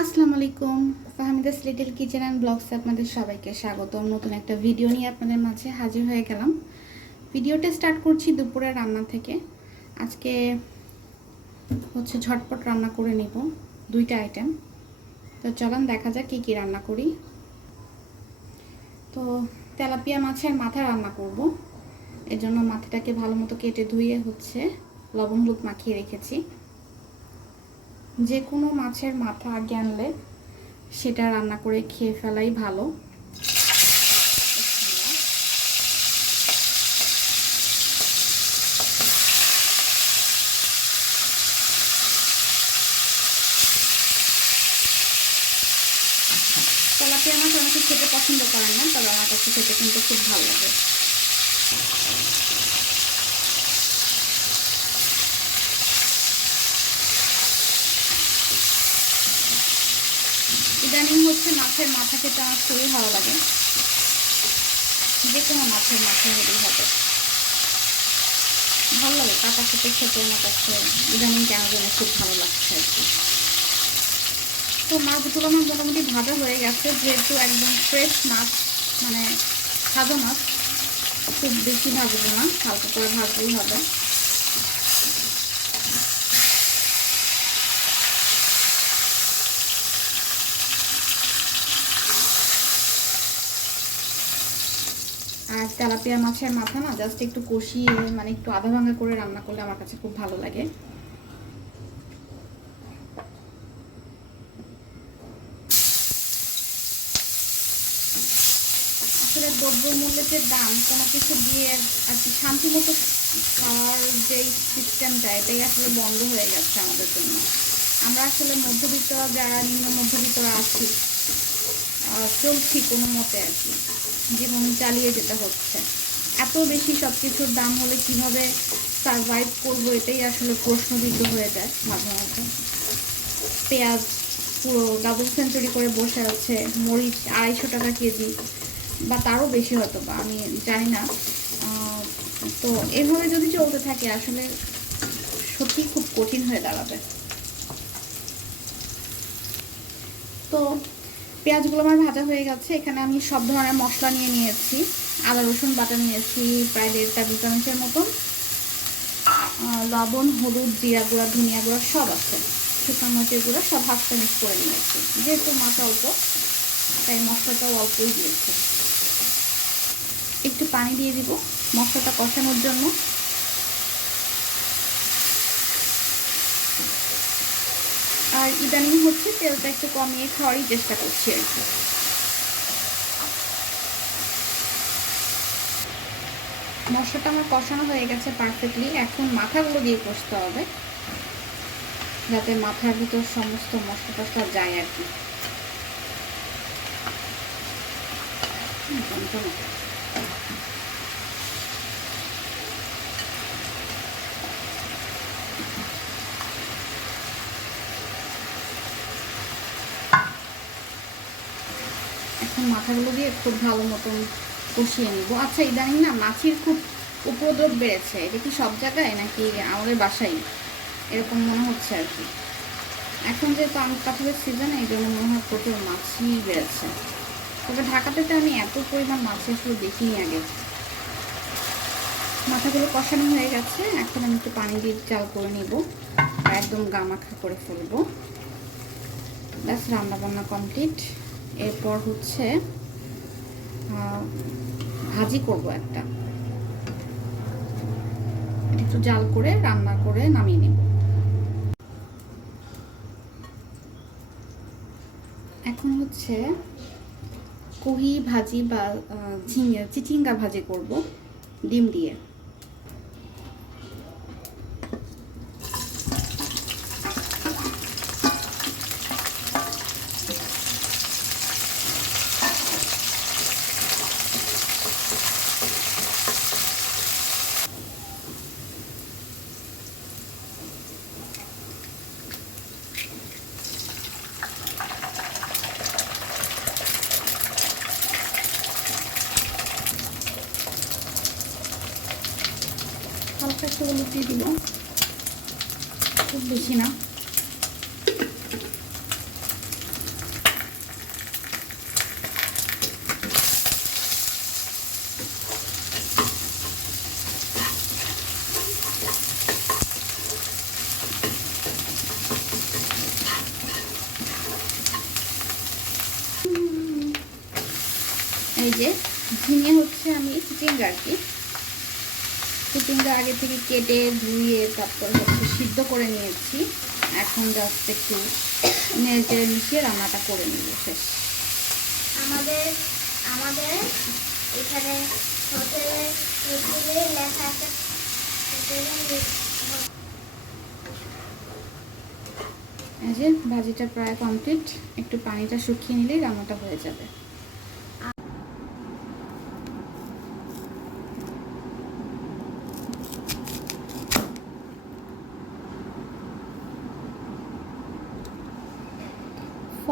আসসালামু আলাইকুম। Fahmida's little kitchen and ব্লগসে আপনাদের সবাইকে স্বাগতম। নতুন একটা ভিডিও নিয়ে আপনাদের মাঝে হাজির হয়ে গেলাম। ভিডিওটা স্টার্ট করছি দুপুরে রান্না থেকে। আজকে হচ্ছে ঝটপট রান্না করে নিব দুইটা আইটেম তো চলুন দেখা যাক কী কী রান্না করি। তো তেলাপিয়া মাছের মাথা রান্না করব। এর জন্য মাথাটাকে ভালো মতো কেটে ধুয়ে হচ্ছে লবণ হলুদ মাখিয়ে রেখেছি। যে কোনো মাছের মাথা আগে আনলে সেটা রান্না করে খেয়ে ফেলাই ভালো। তেলাপিয়া মাছ অনেকে খেতে পছন্দ করেন না, তবে আমার কাছে খেতে কিন্তু খুব ভালো লাগে। ইদানিং হচ্ছে মাছের মাথা খেতে আমার খুবই ভালো লাগে। যে কোনো মাছের মাথা হলেই হবে। ভালো লাগে কাটা খেতে খেতে আমার কাছে ইদানিং কেন জন্য খুব ভালো লাগছে আর কি। তো মাছগুলো আমার মোটামুটি ভাজা হয়ে গেছে, যেহেতু একদম ফ্রেশ মাছ মানে সাদা মাছ, খুব বেশি ভাজবো না, হালকা করে ভাজলেই হবে। আর তেলাপিয়া মাছের মাথা না জাস্ট একটু কষিয়ে মানে একটু আধা ভাঙা করে রান্না করলে আমার কাছে খুব ভালো লাগে। আসলে দ্রব্যমূল্যের যে দাম, কোনো কিছু দিয়ে আর কি শান্তি মতো খাওয়ার যে সিস্টেমটা এটাই আসলে বন্ধ হয়ে যাচ্ছে আমাদের জন্য। আমরা আসলে মধ্যবিত্ত, যারা নিম্ন মধ্যবিত্তরা আছি চলছি কোনো মতে আর কি। জীবন চালিয়ে যেতে হচ্ছে। এত বেশি সব কিছুর দাম হলে কীভাবে সারভাইভ করব এটাই আসলে প্রশ্নবিদ্ধ হয়ে যায় মাঝে মাঝে। পেঁয়াজ পুরো ডাবল সেঞ্চুরি করে বসে আছে, মরিচ আড়াইশো টাকা কেজি, বা তারও বেশি হয়তো বা, আমি জানি না। তো এভাবে যদি চলতে থাকে, আসলে সত্যি খুব কঠিন হয়ে দাঁড়াবে। তো পেঁয়াজগুলো আমার ভাজা হয়ে গেছে। এখানে আমি সব ধরনের মশলা নিয়ে নিয়েছি। আদা, রসুন বাটা নিয়েছি, প্রায় দেড় টেবিল চামচের মতন। লবণ, হলুদ, জিরা গুঁড়া, ধনিয়া গুঁড়া সব আছে। শুকনো মরিচের গুঁড়া সব হাফ চামচ করে নিয়েছি। যেহেতু মাছ অল্প, তাই মশলাটাও অল্পই দিয়েছে। একটু পানি দিয়ে দিব মশলাটা কষানোর জন্য। আর ইদানিং হচ্ছে তেলটা একটু কমিয়ে খাওয়ারই চেষ্টা করছি আর কি। মশলাটা আমার কষানো হয়ে গেছে পারফেক্টলি এখন মাথাগুলো দিয়ে কষতে হবে, যাতে মাথার ভিতর সমস্ত মশলা টসলা যায় আর কি। এখন মাথাগুলো দিয়ে খুব ভালো মতন কষিয়ে নিব। আচ্ছা ইদানিং না মাছির খুব উপদ্রব বেড়েছে। এটা কি সব জায়গায় নাকি আমাদের বাসায়? এরকম মনে হচ্ছে আর কি। এখন যেহেতু আম কাঁঠালের সিজন এই জন্য মনে হয় প্রচুর মাছি বেড়েছে। তবে ঢাকাতে তো আমি এত পরিমাণ মাছ আসলে দেখিনি আগে। মাথাগুলো কষানো হয়ে গেছে। এখন আমি একটু পানি দিয়ে চাল করে নিব একদম গামাখা করে ফেলব। ব্যাস রান্না বান্না কমপ্লিট এরপর হচ্ছে ভাজি করব একটা। একটু জাল করে রান্না করে নামিয়ে নেব। এখন হচ্ছে কহি ভাজি বা চিচিঙ্গা ভাজি করব, ডিম দিয়ে। একটু হলুদ দিয়ে দিব। খুব বেশি না। এই যে ঝিঙে হচ্ছে আমি চিকেন আর চিচিঙ্গা আগে থেকে কেটে ধুয়ে তারপর হচ্ছে সিদ্ধ করে নিয়েছি। এখন জাস্ট একটু নেড়ে চেড়ে মিশিয়ে রান্নাটা করে নিব শেষ। আমাদের আমাদের এখানে হোটেলে হোটেলে লেখা আছে এই যে ভাজিটা প্রায় কমপ্লিট একটু পানিটা শুকিয়ে নিলেই রান্নাটা হয়ে যাবে।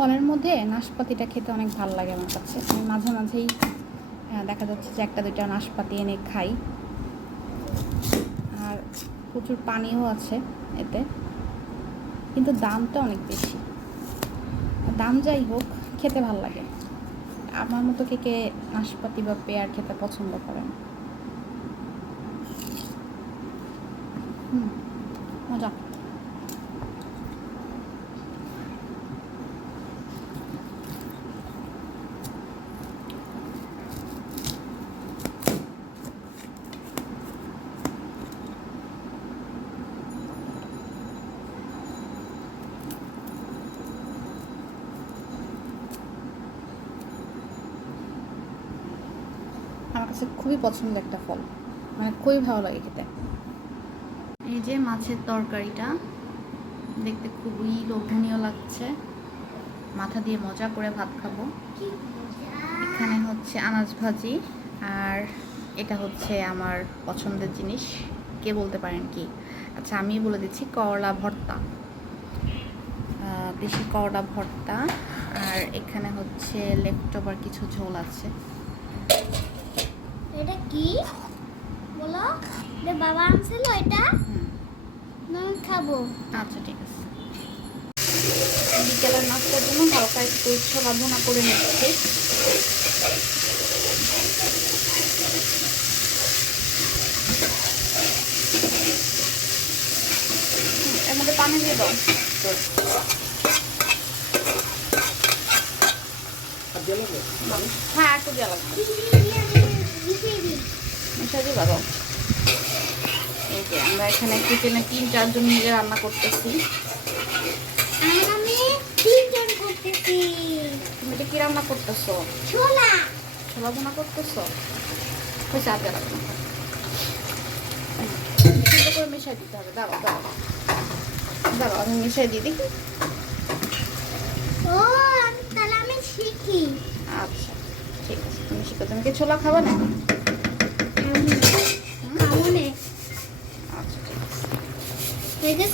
ফলের মধ্যে নাশপাতিটা খেতে অনেক ভালো লাগে আমার কাছে। আমি মাঝে মাঝেই দেখা যাচ্ছে যে একটা, দুইটা নাশপাতি এনে খাই। আর প্রচুর পানিও আছে এতে। কিন্তু দামটা অনেক বেশি। দাম যাই হোক, খেতে ভালো লাগে। আমার মতো কে কে নাশপাতি বা পেয়ার খেতে পছন্দ করেন? হুম, মজা আমার কাছে খুবই পছন্দের একটা ফল। মানে খুবই ভালো লাগে খেতে। এই যে মাছের তরকারিটা, দেখতে খুবই লোভনীয় লাগছে। মাথা দিয়ে মজা করে ভাত খাব। এখানে হচ্ছে আনাজ ভাজি, আর এটা হচ্ছে আমার পছন্দের জিনিস। কে বলতে পারেন কি? আচ্ছা আমি বলে দিচ্ছি, করলা ভর্তা। দেশি করলা ভর্তা, আর এখানে হচ্ছে লেফট ওভার কিছু ঝোল আছে। কি? বলো? বাবা আনছিল এটা? না খাব। আচ্ছা ঠিক আছে। বিকেলের নাস্তার জন্য হালকা একটু ছোলা ভুনা করে নিচ্ছি। এর মধ্যে পানি দিয়ে দাও। হ্যাঁ একটু লাগবে। মিশা এই যে আমরা এখানে কিচেনে তিন চারজন মিলে রান্না করতেছি। তুমি এটা কি রান্না করতেছো? ছোলা। ছোলা ভুনা করতেছো? হয়েছে করে মিশাই দিতে হবে। দাঁড়াও দাঁড়াও। দাঁড়াও আমি মিশাই দিই দেখি। ও আমি তাহলে আমি শিখি। আচ্ছা ঠিক আছে। তুমি শিখো। তুমি কি ছোলা খাবে না খাব না আচ্ছা ঠিক আছে এই যে